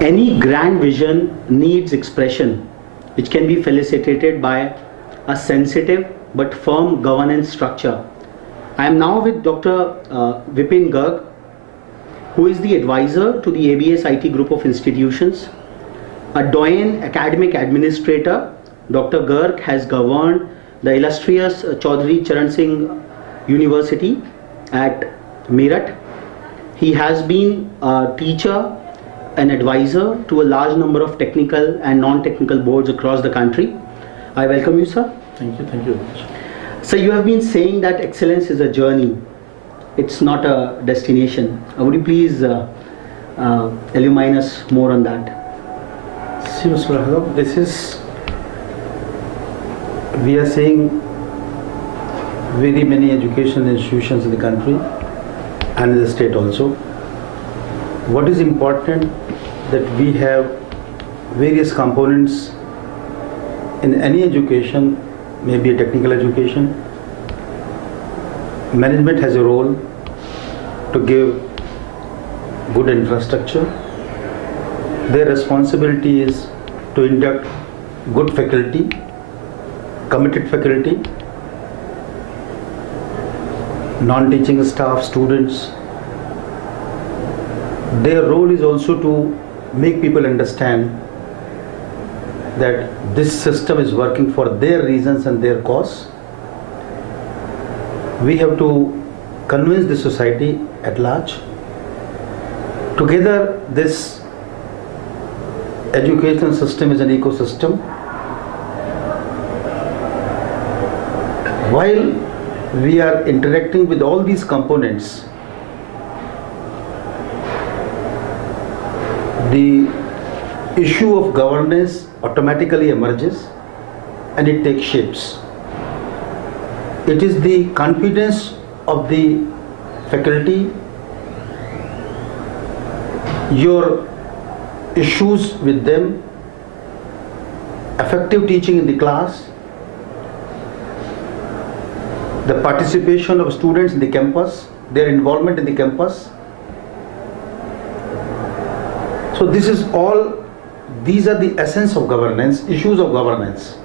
Any grand vision needs expression, which can be facilitated by a sensitive but firm governance structure. I am now with Dr. Vipin Garg, who is the advisor to the ABESIT group of institutions. A doyen academic administrator, Dr. Garg has governed the illustrious Chaudhry Charan Singh University at Meerut. He has been a teacher, an advisor to a large number of technical and non-technical boards across the country. I welcome you, sir. Thank you very much. So you have been saying that excellence is a journey. It's not a destination. Would you please illumine us more on that? See, Mr. Raghav, we are seeing very many education institutions in the country and in the state also. What is important that we have various components in any education, maybe a technical education. Management has a role to give good infrastructure. Their responsibility is to induct good faculty, committed faculty, non-teaching staff, students. Their role is also to make people understand that this system is working for their reasons and their cause. We have to convince the society at large. Together, this education system is an ecosystem. While we are interacting with all these components, the issue of governance automatically emerges and it takes shapes. It is the confidence of the faculty, your issues with them, effective teaching in the class, the participation of students in the campus, their involvement in the campus. So these are the essence of governance, issues of governance.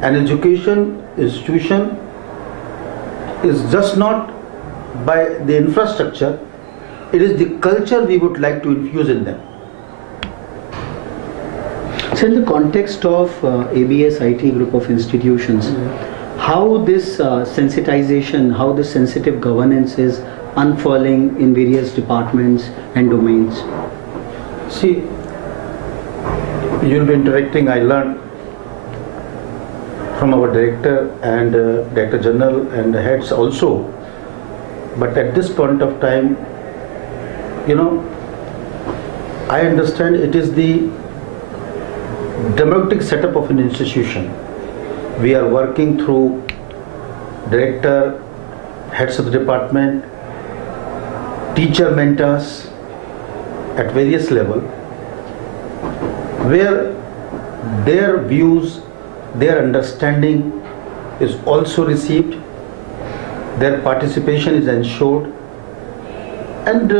An education institution is just not by the infrastructure, it is the culture we would like to infuse in them. So in the context of ABESIT group of institutions, how this sensitization, how this sensitive governance is unfurling in various departments and domains? See, you'll be interacting, I learned from our director and director general and heads also. But at this point of time, I understand it is the democratic setup of an institution. We are working through director, heads of the department, teacher mentors at various levels, where their views, their understanding is also received, their participation is ensured, and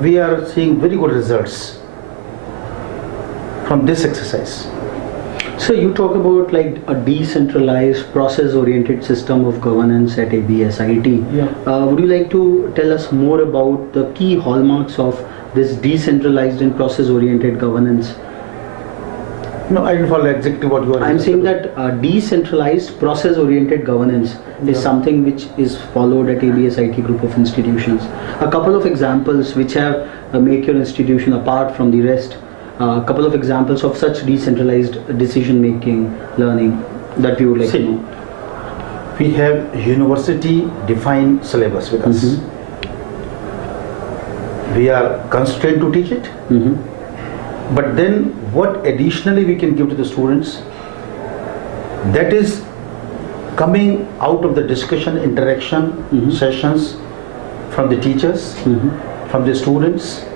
we are seeing very good results from this exercise. So you talk about like a decentralized, process-oriented system of governance at ABESIT. Yeah. Would you like to tell us more about the key hallmarks of this decentralized and process-oriented governance? No, I didn't follow exactly what you are. I'm saying that decentralized, process-oriented governance is something which is followed at ABESIT group of institutions. A couple of examples which have make your institution apart from the rest. A couple of examples of such decentralized decision-making, learning that we would like to know. We have university-defined syllabus with us. We are constrained to teach it. But then what additionally we can give to the students, that is coming out of the discussion, interaction, sessions from the teachers, from the students.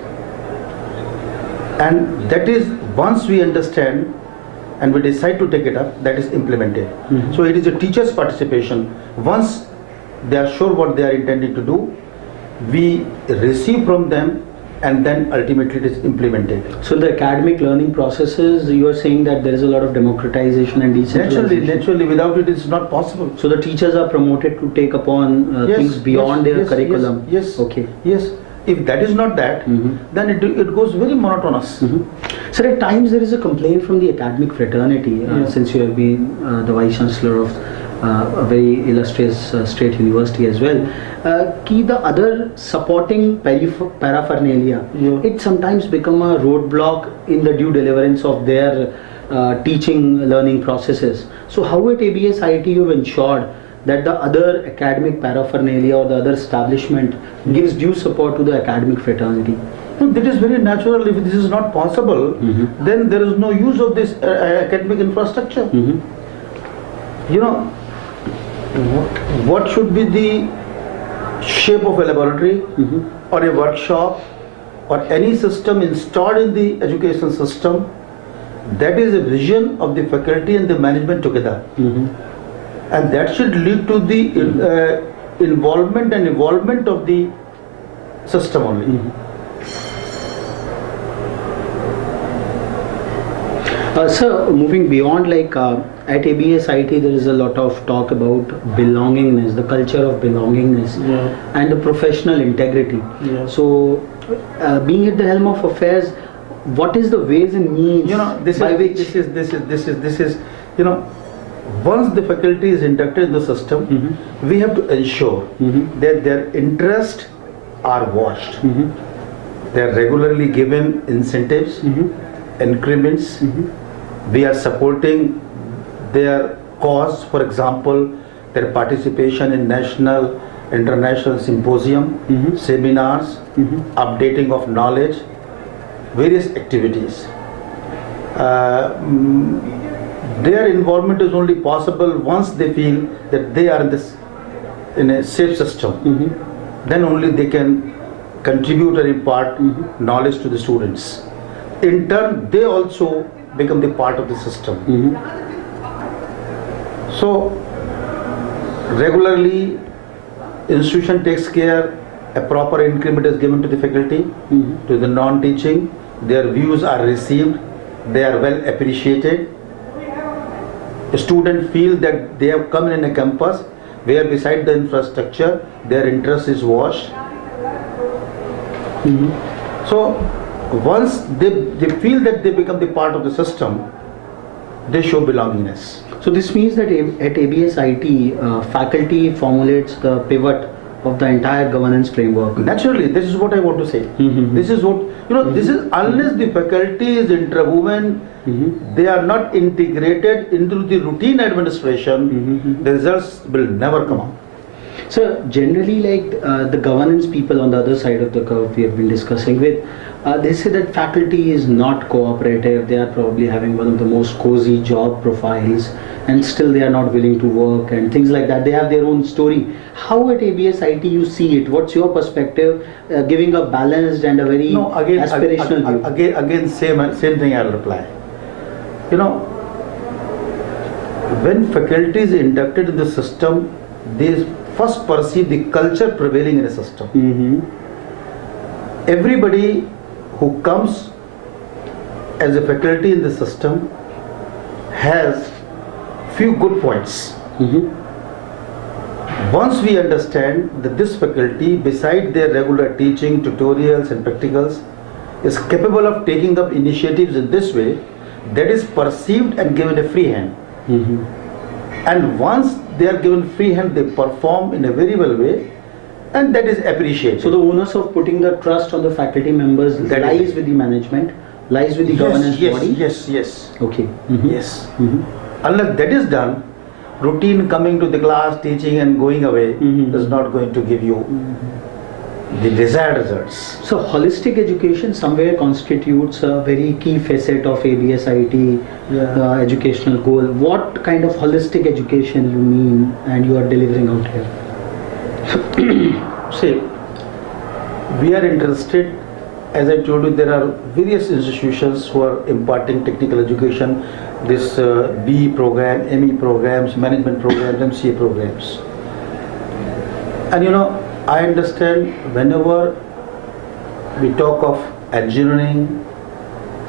And that is, once we understand and we decide to take it up, that is implemented. So it is a teacher's participation. Once they are sure what they are intending to do, we receive from them and then ultimately it is implemented. So the academic learning processes, you are saying that there is a lot of democratization and decentralization. Naturally, without it, it's not possible. So the teachers are promoted to take upon things beyond their curriculum. Yes. Okay. Yes. If that is not that, then it goes very monotonous. Sir, at times there is a complaint from the academic fraternity, since you have been the Vice Chancellor of a very illustrious state university as well, ki the other supporting paraphernalia, it sometimes become a roadblock in the due deliverance of their teaching learning processes. So how at ABESIT you have ensured that the other academic paraphernalia or the other establishment gives due support to the academic fraternity? No, that is very natural. If this is not possible, then there is no use of this academic infrastructure. You know, what should be the shape of a laboratory or a workshop or any system installed in the education system? That is a vision of the faculty and the management together. And that should lead to the involvement and evolvement of the system only. Sir, moving beyond, like at ABESIT there is a lot of talk about belongingness, the culture of belongingness, and the professional integrity. So, being at the helm of affairs, what is the ways and means by which this is you know, once the faculty is inducted in the system, we have to ensure that their interests are watched. They are regularly given incentives, increments. We are supporting their cause, for example, their participation in national, international symposium, seminars, updating of knowledge, various activities. Their involvement is only possible once they feel that they are in a safe system. Then only they can contribute or impart knowledge to the students. In turn, they also become the part of the system. So, regularly, institution takes care, a proper increment is given to the faculty, to the non-teaching, their views are received, they are well appreciated. The students feel that they have come in a campus where beside the infrastructure, their interest is watched. So, once they feel that they become the part of the system, they show belongingness. So this means that at ABESIT, faculty formulates the pivot of the entire governance framework. Naturally, this is what I want to say. This is what, this is unless the faculty is interwoven, they are not integrated into the routine administration, the results will never come out. So generally, like the governance people on the other side of the curve we have been discussing with, they say that faculty is not cooperative, they are probably having one of the most cozy job profiles and still they are not willing to work and things like that. They have their own story. How at ABESIT you see it? What's your perspective, giving a balanced and a very aspirational view? Again, same thing I'll reply. When faculty is inducted in the system, they first perceive the culture prevailing in a system. Everybody who comes as a faculty in the system has few good points. Once we understand that this faculty, beside their regular teaching, tutorials and practicals, is capable of taking up initiatives in this way, that is perceived and given a free hand. And once they are given free hand, they perform in a very well way, and that is appreciated. So the onus of putting the trust on the faculty members lies with the management, lies with the governance body? Yes. Okay. Yes. Unless that is done, routine coming to the class, teaching and going away is not going to give you the desired results. So holistic education somewhere constitutes a very key facet of ABESIT educational goal. What kind of holistic education you mean and you are delivering out here? See, we are interested, as I told you, there are various institutions who are imparting technical education, this BE program, ME programs, management programs, MCA programs. And I understand whenever we talk of engineering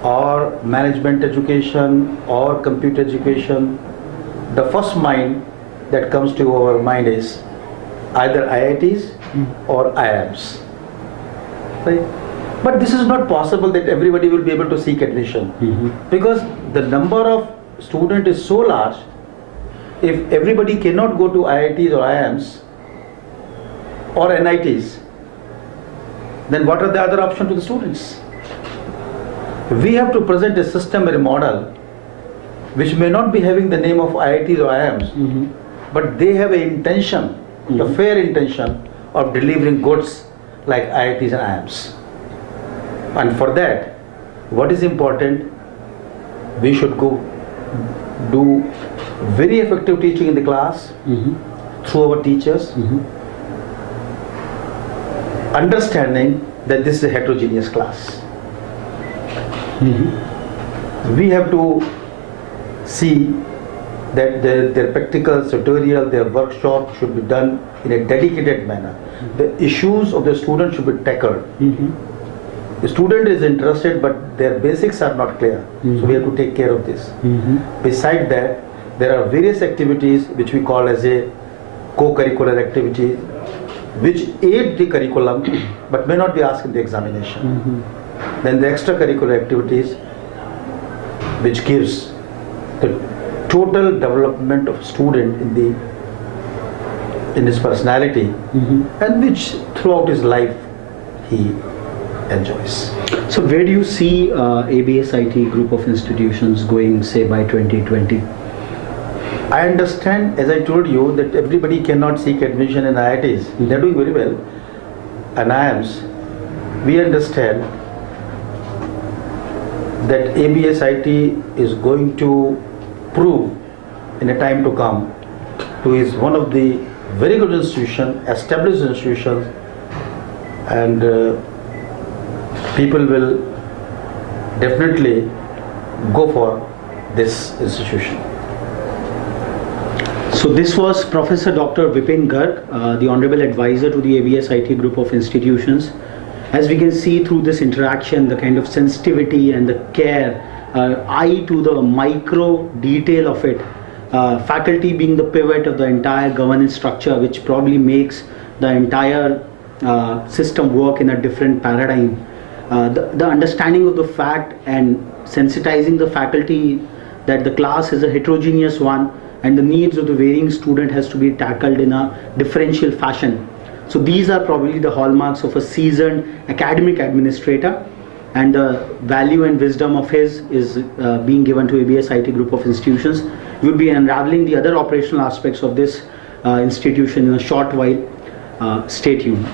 or management education or computer education, the first mind that comes to our mind is either IITs or IIMs. Right? But this is not possible that everybody will be able to seek admission because the number of students is so large. If everybody cannot go to IITs or IIMs or NITs, then what are the other options to the students? We have to present a system or a model which may not be having the name of IITs or IIMs, but they have an intention, a fair intention of delivering goods like IITs and IIMs. And for that, what is important, we should go do very effective teaching in the class through our teachers, understanding that this is a heterogeneous class. We have to see that their practical, tutorial, their workshop should be done in a dedicated manner. The issues of the student should be tackled. The student is interested, but their basics are not clear. So we have to take care of this. Beside that, there are various activities which we call as a co-curricular activities, which aid the curriculum but may not be asked in the examination. Then the extracurricular activities, which gives the total development of student in his personality, and which throughout his life he enjoys. So where do you see ABESIT group of institutions going, say, by 2020? I understand, as I told you, that everybody cannot seek admission in IITs. They are doing very well. And IIMs, we understand that ABESIT is going to prove in a time to come to is one of the very good institutions, established institutions, and people will definitely go for this institution. So this was Professor Dr. Vipin Garg, the Honorable Advisor to the ABESIT group of institutions. As we can see through this interaction, the kind of sensitivity and the care, eye to the micro detail of it, faculty being the pivot of the entire governance structure, which probably makes the entire system work in a different paradigm. The understanding of the fact and sensitizing the faculty that the class is a heterogeneous one and the needs of the varying student has to be tackled in a differential fashion. So these are probably the hallmarks of a seasoned academic administrator, and the value and wisdom of his is being given to ABESIT group of institutions. We'll be unraveling the other operational aspects of this institution in a short while. Stay tuned.